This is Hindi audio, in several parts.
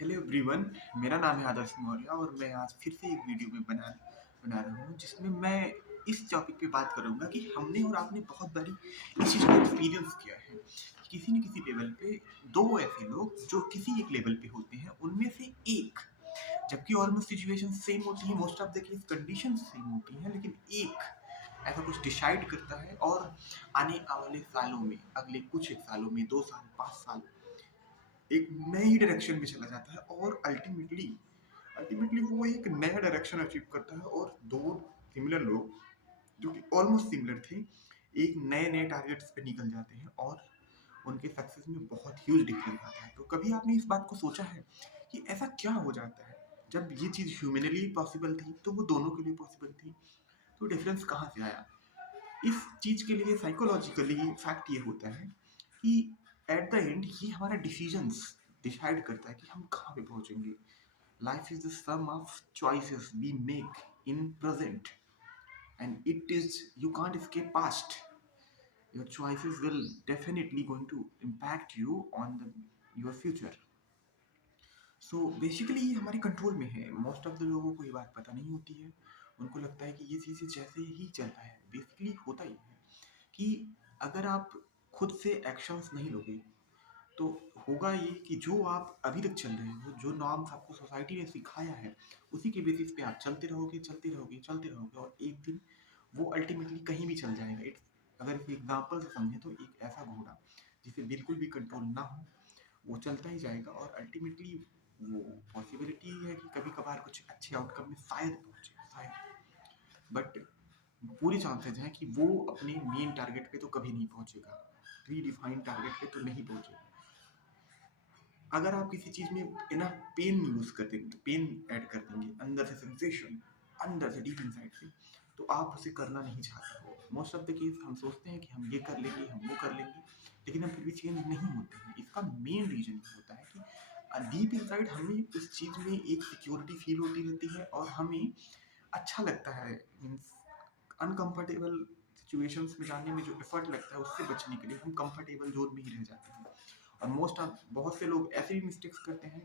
Hello everyone. मेरा नाम है आदर्श मौर्य और मैं आज फिर से एक वीडियो में बना बना रहा हूँ जिसमें मैं इस टॉपिक पे बात करूँगा कि हमने और आपने बहुत बारी इस चीज़ को एक्सपीरियंस किया है। किसी न किसी लेवल पे दो ऐसे लोग जो किसी एक लेवल पे होते हैं उनमें से एक, जबकि ऑलमोस्ट सिचुएशन सेम होती है, most of the case condition same होती हैं, लेकिन एक ऐसा कुछ डिसाइड करता है और आने वाले सालों में, अगले कुछ एक सालों में, 2 साल 5 साल एक नई डायरेक्शन में चला जाता है और अल्टीमेटली अल्टीमेटली वो एक नया डायरेक्शन अचीव करता है और दो सिमिलर लोग जो कि ऑलमोस्ट सिमिलर थे एक नए नए टारगेट्स पे निकल जाते हैं और उनके सक्सेस में बहुत ह्यूज डिफरेंस आता है। तो कभी आपने इस बात को सोचा है कि ऐसा क्या हो जाता है जब ये चीज़ ह्यूमनली पॉसिबल थी तो वो दोनों के लिए पॉसिबल थी, तो डिफरेंस कहाँ से आया? इस चीज़ के लिए साइकोलॉजिकली फैक्ट ये होता है कि एट द एंड ये हमारा डिसीजंस डिसाइड करता है कि हम कहाँ पे पहुँचेंगे। Life is the sum of choices we make in present and it is you can't escape past. Your choices will definitely going to impact you on your future. So basically ये हमारे कंट्रोल में है। मोस्ट ऑफ द लोगों को ये बात पता नहीं होती है। उनको लगता है कि ये चीज़ें जैसे ही चलता है, बेसिकली होता ही है कि अगर आप खुद से एक्शंस नहीं लोगे तो होगा ये कि जो आप अभी तक चल रहे हो, जो नॉर्म्स आपको सोसाइटी ने सिखाया है, उसी के बेसिस पे आप चलते रहोगे चलते रहोगे चलते रहोगे और एक दिन वो अल्टीमेटली कहीं भी चल जाएगा। इट्स, अगर इस एग्जाम्पल से समझें तो एक ऐसा घोड़ा जिसे बिल्कुल भी कंट्रोल ना हो, वो चलता ही जाएगा और अल्टीमेटली वो पॉसिबिलिटी है कि कभी कभार कुछ अच्छे आउटकम में शायद पहुंचे, शायद, बट पूरी चांसेस हैं कि वो अपने मेन टारगेट पे तो कभी नहीं पहुंचेगा, प्री डिफाइंड टारगेट पे तो नहीं पहुंचेगा। अगर आप किसी चीज़ में इनफ पेन यूज़ कर देंगे, पेन ऐड कर देंगे, अंदर से सेंसेशन, अंदर से डीप इनसाइड से, तो आप उसे करना नहीं चाहते हो। मोस्ट ऑफ द केस हम सोचते हैं कि हम ये कर लेंगे, हम वो कर लेंगे, लेकिन हम फिर भी चेंज नहीं होते हैं। इसका मेन रीज़न ये होता है कि डीप इनसाइड हमें उस चीज़ में एक सिक्योरिटी फील होती रहती है और हमें अच्छा लगता है। मीन्स अनकंफर्टेबल सिचुएशंस में जाने में जो एफर्ट लगता है उससे बचने के लिए हम कंफर्टेबल जोन में ही रह जाते हैं। और मोस्ट ऑफ बहुत से लोग ऐसे भी मिस्टेक्स करते हैं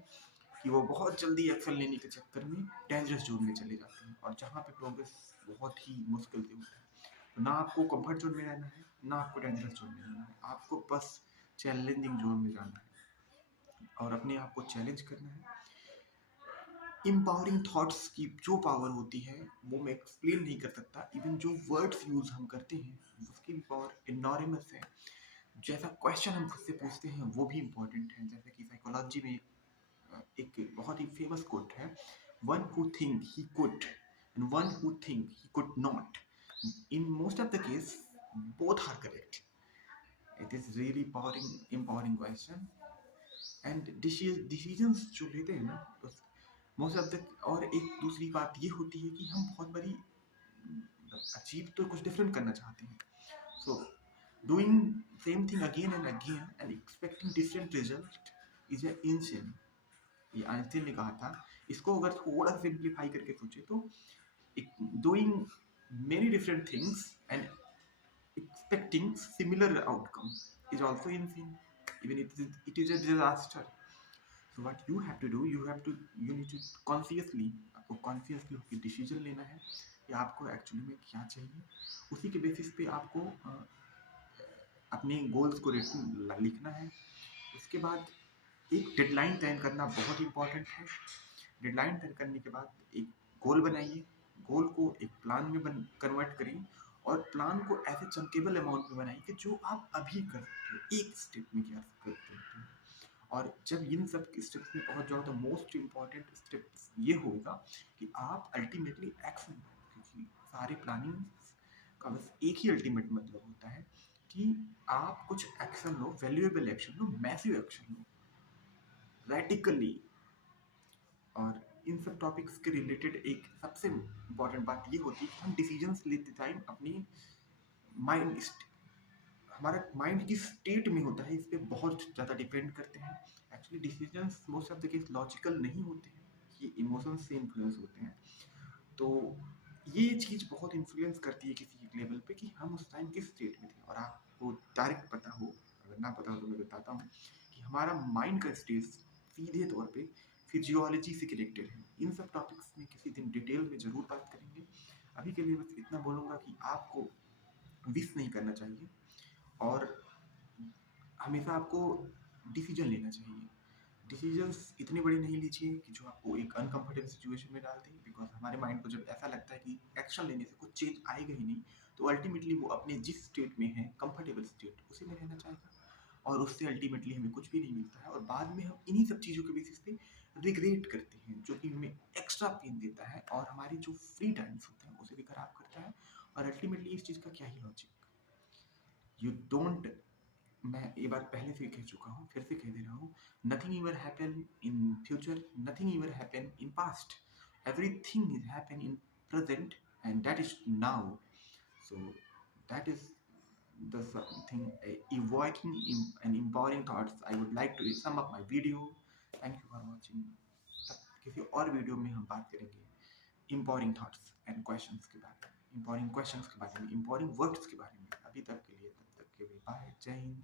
कि वो बहुत जल्दी एक्शन लेने के चक्कर में डेंजरस जोन में चले जाते हैं और जहाँ पे प्रोग्रेस बहुत ही मुश्किल से होता है। तो ना आपको कंफर्ट जोन में रहना है, ना आपको डेंजरस जोन में रहना है, आपको बस चैलेंजिंग जोन में जाना है और अपने आप को चैलेंज करना है। इम्पावरिंग थॉट्स की जो पावर होती है वो मैं एक्सप्लेन नहीं कर सकता। इवन जो वर्ड्स यूज हम करते हैं उसकी भी पावर इनॉर्मस है। जैसा क्वेश्चन हम खुद से पूछते हैं वो भी इम्पोर्टेंट है। जैसे कि साइकोलॉजी में एक बहुत ही फेमस कोट है, one who think he could and one who think he could not, in most of the case both are correct. It is really empowering question and decisions जो लेते हैं ना मोस्ट ऑफ द, और एक दूसरी बात ये होती है कि हम बहुत बड़ी अचीव तो कुछ डिफरेंट करना चाहते हैं। So doing same thing again and again and expecting different result is a insane. ये आइंस्टीन ने कहा था। इसको अगर थोड़ा सिंप्लीफाई करके सोचे तो doing many different things and expecting similar outcome is also insane. Even it is a disaster. So what you have to do, you need to consciously, आपको consciously होकर डिसीजन लेना है कि आपको एक्चुअली में क्या चाहिए। उसी के बेसिस पे आपको अपने गोल्स को लिखना है। उसके बाद एक डेडलाइन तय करना बहुत इंपॉर्टेंट है। डेडलाइन तय करने के बाद एक गोल बनाइए, गोल को एक प्लान में कन्वर्ट करिए और प्लान को ऐसे चंकेबल अमाउंट में बनाइए कि जो आप अभी कर सकते हो, एक स्टेप में क्या कर सकते हो। और जब इन सब स्टेप्स में पहुंच जाओ तो मोस्ट इम्पॉर्टेंट स्टेप्स ये होगा कि आप अल्टीमेटली एक्शन लो, क्योंकि सारे प्लानिंग का बस एक ही अल्टीमेट मतलब होता है कि आप कुछ एक्शन लो, वैल्यूएबल एक्शन लो, मैसिव एक्शन लो, रेडिकली। और इन सब टॉपिक्स के रिलेटेड एक सबसे इम्पॉर्टेंट बात ये होती है कि हम डिसीजंस लेते टाइम अपनी माइंड, हमारा माइंड किस स्टेट में होता है इस पर बहुत ज़्यादा डिपेंड करते हैं। Actually decisions most of the case logical नहीं होते हैं, ये इमोशंस से इन्फ्लुएंस होते हैं। तो ये चीज़ बहुत इन्फ्लुएंस करती है किसी एक लेवल पे कि हम उस टाइम किस स्टेट में थे। और आपको डायरेक्ट पता हो, अगर ना पता हो तो मैं बताता हूँ कि हमारा माइंड का स्टेट सीधे तौर पे फिजियोलॉजी से कनेक्टेड हैं। इन सब टॉपिक्स में किसी दिन डिटेल में ज़रूर बात करेंगे। अभी के लिए बस इतना बोलूँगा कि आपको विश नहीं करना चाहिए और हमेशा आपको डिसीजन लेना चाहिए। डिसीजंस इतने बड़े नहीं लीजिए कि जो आपको एक अनकंफर्टेबल सिचुएशन में डाल दें, बिकॉज़ हमारे माइंड को जब ऐसा लगता है कि एक्शन लेने से कुछ चेंज आएगा ही नहीं, तो अल्टीमेटली वो अपने जिस स्टेट में है, कंफर्टेबल स्टेट, उसी में रहना चाहेगा और उससे अल्टीमेटली हमें कुछ भी नहीं मिलता है और बाद में हम इन्हीं सब चीज़ों के बेसिस पे रिग्रेट करते हैं, जो कि हमें एक्स्ट्रा पेन देता है और हमारी जो फ्री टाइम्स होते हैं, उसे भी खराब करता है और अल्टीमेटली इस चीज़ का क्या ही लॉजिक? यू डोंट मैं ये बात पहले से कह चुका हूँ, फिर से कह दे रहा हूँ, nothing ever happen in future, nothing ever happen in past, everything is happen in present and that is now. So that is the something evoking and empowering thoughts I would like to sum up my video. Thank you for watching. किसी और वीडियो में हम बात करेंगे empowering thoughts and questions के बारे में, empowering questions के बारे में, empowering words के बारे में. अभी तक के लिए तब तक के लिए बाय, जय हिंद.